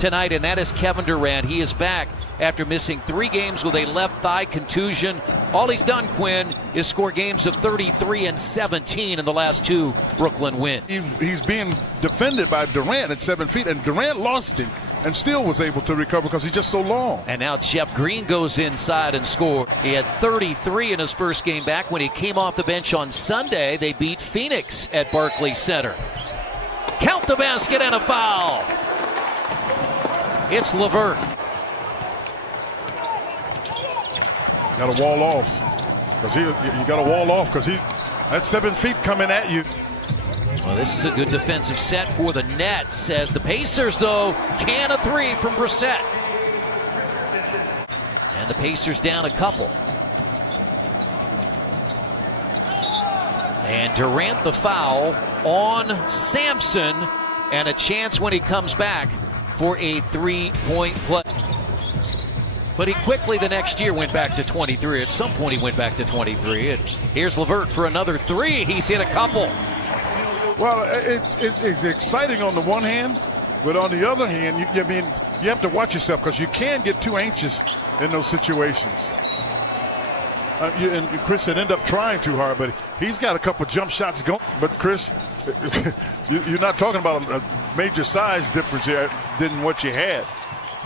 tonight, and that is Kevin Durant. He is back after missing 3 games with a left thigh contusion. All he's done, Quinn, is score games of 33 and 17 in the last 2 Brooklyn wins. He's being defended by Durant at 7 feet, and Durant lost him and still was able to recover because he's just so long. And now Jeff Green goes inside and scores. He had 33 in his first game back. When he came off the bench on Sunday, they beat Phoenix at Barclays Center. Count the basket and a foul. It's LeVert. Got to wall off because you got to wall off because that's 7 feet coming at you. Well, this is a good defensive set for the Nets as the Pacers, though, can a 3 from Brissett. And the Pacers down a couple. And Durant the foul on Sampson, and a chance when he comes back for a 3-point play. But he quickly the next year went back to 23. At some point he went back to 23. And here's LeVert for another 3. He's hit a couple. Well, it's exciting on the one hand, but on the other hand, you have to watch yourself because you can get too anxious in those situations. And Chris said end up trying too hard, but he's got a couple jump shots going. But Chris, you're not talking about a major size difference here than what you had.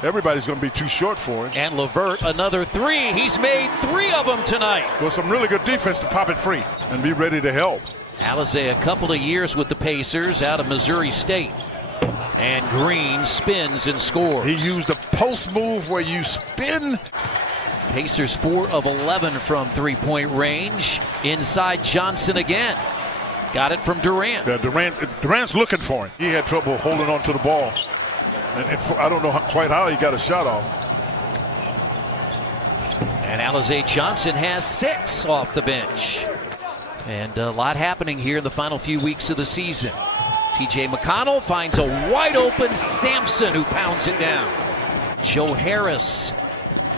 Everybody's going to be too short for him. And LeVert, another 3. He's made 3 of them tonight. Well, some really good defense to pop it free and be ready to help. Alizé a couple of years with the Pacers out of Missouri State. And Green spins and scores. He used a post move where you spin. Pacers 4 of 11 from 3-point range. Inside Johnson again. Got it from Durant. Yeah, Durant's looking for him. He had trouble holding on to the ball. And I don't know quite how he got a shot off. And Alizé Johnson has 6 off the bench. And a lot happening here in the final few weeks of the season. T.J. McConnell finds a wide open Sampson who pounds it down. Joe Harris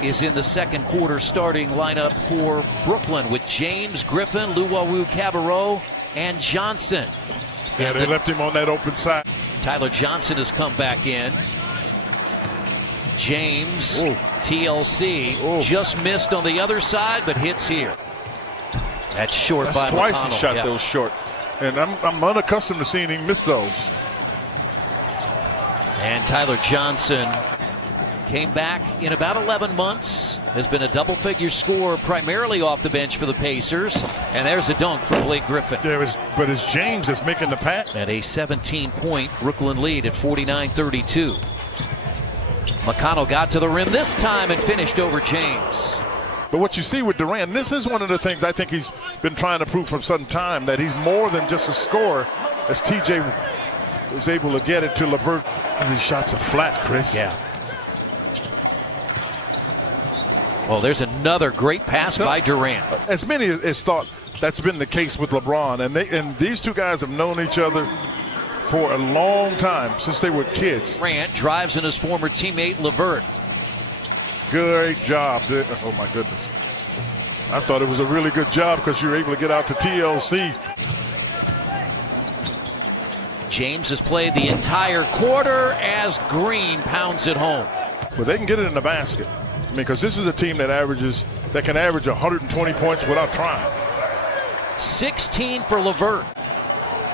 is in the second quarter starting lineup for Brooklyn with James, Griffin, Luwawu-Cabarrot, and Johnson. Yeah, they left him on that open side. Tyler Johnson has come back in. James, TLC, just missed on the other side, but hits here. That's short by McConnell. Twice he shot those short. And I'm unaccustomed to seeing him miss those. And Tyler Johnson came back in about 11 months. Has been a double-figure scorer primarily off the bench for the Pacers. And there's a dunk for Blake Griffin. Yeah, but it's James that's making the pass. At a 17-point Brooklyn lead at 49-32. McConnell got to the rim this time and finished over James. But what you see with Durant, this is one of the things I think he's been trying to prove for some time, that he's more than just a scorer, as TJ is able to get it to LeVert. And these shots are flat, Chris. Yeah. Well, there's another great pass by Durant. As many as thought that's been the case with LeBron, and these two guys have known each other for a long time, since they were kids. Durant drives in his former teammate LeVert. Great job. Oh, my goodness. I thought it was a really good job because you were able to get out to TLC. James has played the entire quarter as Green pounds it home. But they can get it in the basket. I mean, because this is a team that can average 120 points without trying. 16 for LeVert.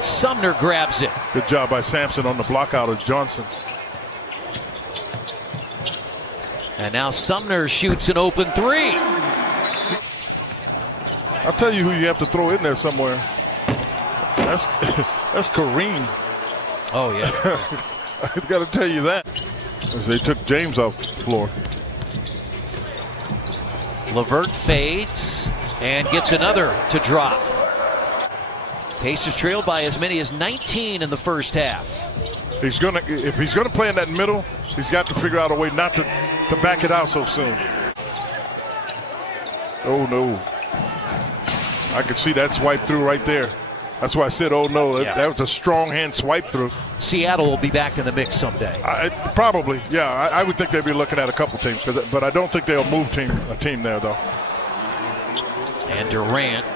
Sumner grabs it. Good job by Sampson on the block out of Johnson. And now Sumner shoots an open 3. I'll tell you who you have to throw in there somewhere. That's Kareem. Oh, yeah. I've got to tell you that. As they took James off the floor. LeVert fades and gets another to drop. Pacers trailed by as many as 19 in the first half. If he's gonna play in that middle, he's got to figure out a way not to back it out so soon. Oh no. I could see that swipe through right there. That's why I said, oh no, yeah. That was a strong hand swipe through. Seattle will be back in the mix someday. Probably, yeah. I would think they'd be looking at a couple teams, but I don't think they'll move a team there though. And Durant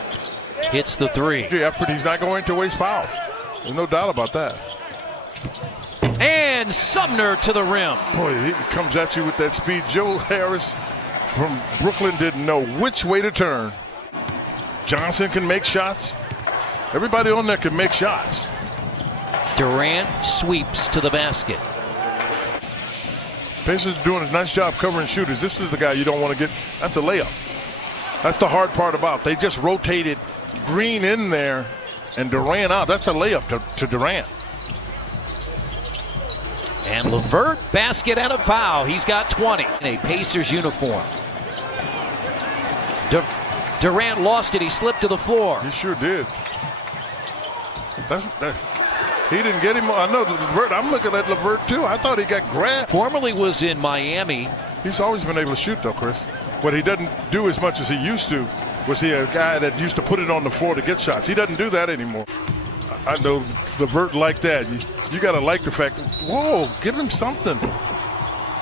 hits the 3. The effort, he's not going to waste fouls. There's no doubt about that. And Sumner to the rim. Boy, he comes at you with that speed. Joe Harris from Brooklyn didn't know which way to turn. Johnson can make shots. Everybody on there can make shots. Durant sweeps to the basket. Pacers are doing a nice job covering shooters. This is the guy you don't want to get. That's a layup. That's the hard part about it. They just rotated Green in there and Durant out. That's a layup to Durant. And LeVert, basket and a foul. He's got 20 in a Pacers uniform. Durant lost it. He slipped to the floor. He sure did. He didn't get him. I know LeVert. I'm looking at LeVert too. I thought he got grabbed. Formerly was in Miami. He's always been able to shoot though, Chris. What he doesn't do as much as he used to was he a guy that used to put it on the floor to get shots. He doesn't do that anymore. I know LeVert like that. You got to like the fact, whoa, give him something.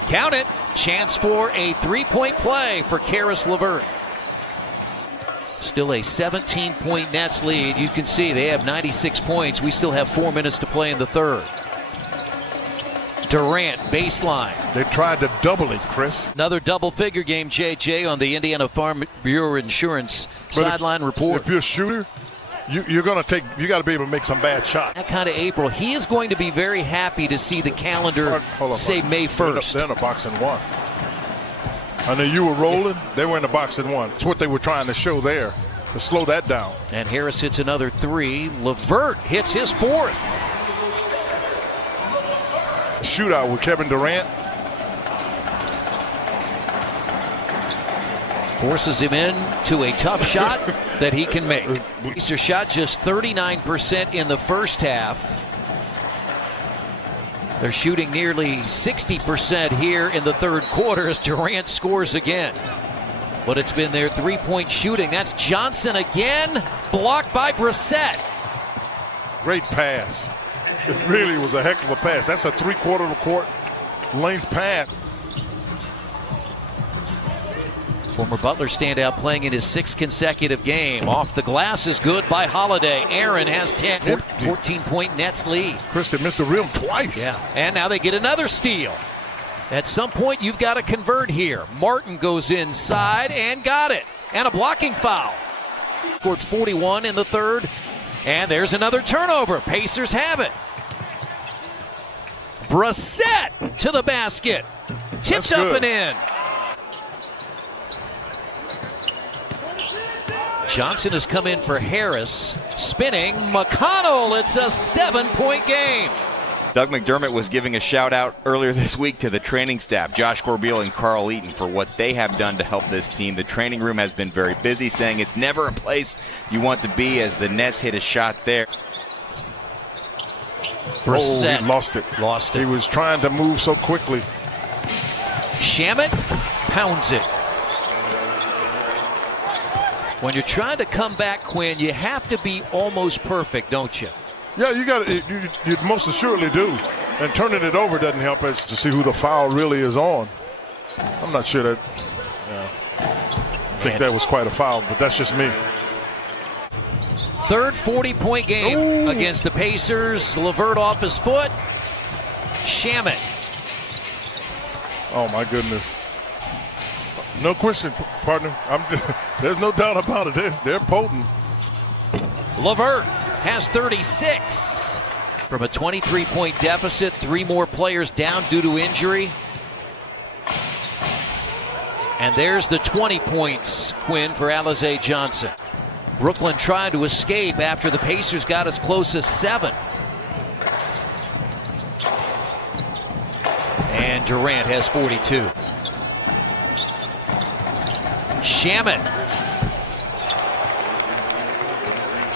Count it. Chance for a three-point play for Caris LeVert. Still a 17-point Nets lead. You can see they have 96 points. We still have 4 minutes to play in the third. Durant, baseline. They tried to double it, Chris. Another double-figure game, JJ, on the Indiana Farm Bureau Insurance sideline report. If you're a shooter, you got to be able to make some bad shots. That kind of April, he is going to be very happy to see the calendar say May 1st. They're in a box and one. I know you were rolling. They were in the box and one. It's what they were trying to show there, to slow that down. And Harris hits another three. LeVert hits his fourth. Shootout with Kevin Durant. Forces him in to a tough shot that he can make. Pacers shot just 39% in the first half. They're shooting nearly 60% here in the third quarter as Durant scores again. But it's been their three-point shooting. That's Johnson again, blocked by Brissett. Great pass. It really was a heck of a pass. That's a three-quarter of a court length pass. Former Butler standout playing in his sixth consecutive game. Off the glass is good by Holiday. Aaron has 10. 14-point Nets lead. Chris, they missed the rim twice. Yeah, and now they get another steal. At some point, you've got to convert here. Martin goes inside and got it. And a blocking foul. Scored 41 in the third. And there's another turnover. Pacers have it. Brissett to the basket. Tipped up and in. Johnson has come in for Harris. Spinning McConnell. It's a 7-point game. Doug McDermott was giving a shout out earlier this week to the training staff, Josh Corbeil and Carl Eaton, for what they have done to help this team. The training room has been very busy, saying it's never a place you want to be as the Nets hit a shot there. Brissett. He lost it. Lost it. He was trying to move so quickly. Shamet pounds it. When you're trying to come back, Quinn, you have to be almost perfect, don't you? Yeah, you most assuredly do. And turning it over doesn't help us to see who the foul really is on. I'm not sure that. I think that was quite a foul, but that's just me. Third 40-point game against the Pacers. LeVert off his foot. Shamet. Oh, my goodness. No question, partner. There's no doubt about it. They're potent. LeVert has 36. From a 23-point deficit, 3 more players down due to injury. And there's the 20 points, Quinn, for Alize Johnson. Brooklyn tried to escape after the Pacers got as close as 7. And Durant has 42. Shamet.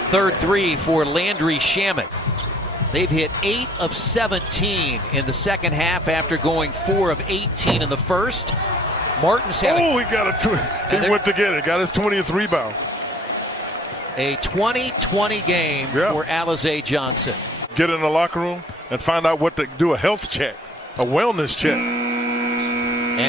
Third three for Landry Shamet. They've hit 8 of 17 in the second half after going 4 of 18 in the first. Martin's had he went to get it. Got his 20th rebound. A 20-20 game for Alize Johnson. Get in the locker room and find out what to do, a health check, a wellness check.